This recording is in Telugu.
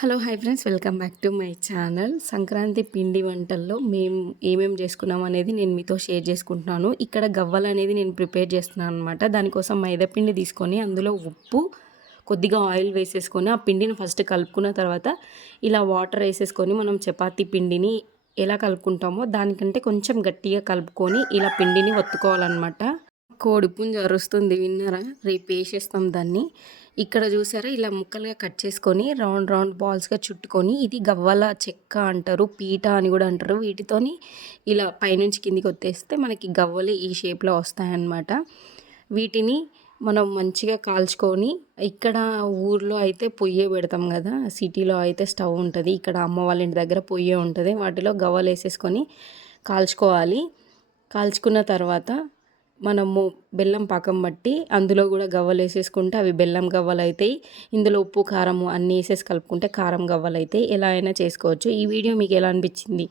Hello! Hi friends. Welcome back to my channel. Sankranti పిండి వంటల్లో మేము ఏమేమి చేసుకున్నాం అనేది నేను మీతో షేర్ చేసుకుంటున్నాను. ఇక్కడ గవ్వలనేది నేను ప్రిపేర్ చేస్తున్నాను అనమాట. దానికోసం మైదా పిండి తీసుకొని అందులో ఉప్పు, కొద్దిగా ఆయిల్ వేసేసుకొని ఆ పిండిని ఫస్ట్ కలుపుకున్న తర్వాత ఇలా వాటర్ వేసేసుకొని మనం చపాతీ పిండిని ఎలా కలుపుకుంటామో దానికంటే కొంచెం గట్టిగా కలుపుకొని ఇలా పిండిని ఒత్తుకోవాలన్నమాట. కోడిపుంజు అరుస్తుంది విన్నారా? రేపు ఏసేస్తాం దాన్ని. ఇక్కడ చూసారా ఇలా ముక్కలుగా కట్ చేసుకొని రౌండ్ రౌండ్ బాల్స్‌గా చుట్టుకొని ఇది గవ్వల చెక్క అంటారు. పీట అని కూడా అంటారు. వీటితోని ఇలా పైనుంచి కిందికి ఒత్తేస్తే మనకి గవ్వలు ఈ షేప్‌లో వస్తాయన్నమాట. వీటిని మనం మంచిగా కాల్చుకొని ఇక్కడ ఊర్లో అయితే పొయ్యే పెడతాం కదా! సిటీలో అయితే స్టవ్ ఉంటది. ఇక్కడ అమ్మ వాళ్ళ ఇంటి దగ్గర పొయ్యే ఉంటది. వాటిలో గవ్వలేసేసుకొని కాల్చుకోవాలి. కాల్చుకున్న తర్వాత మనము బెల్లం పాకం బట్టి అందులో కూడా గవ్వలేసేసుకుంటే అవి బెల్లం గవ్వలైతాయి. ఇందులో ఉప్పు, కారము అన్నీ ఏసేసి కలుపుకుంటే కారం గవ్వలైతాయి. ఎలా అయినా చేసుకోవచ్చు. ఈ వీడియో మీకు ఎలా అనిపించింది?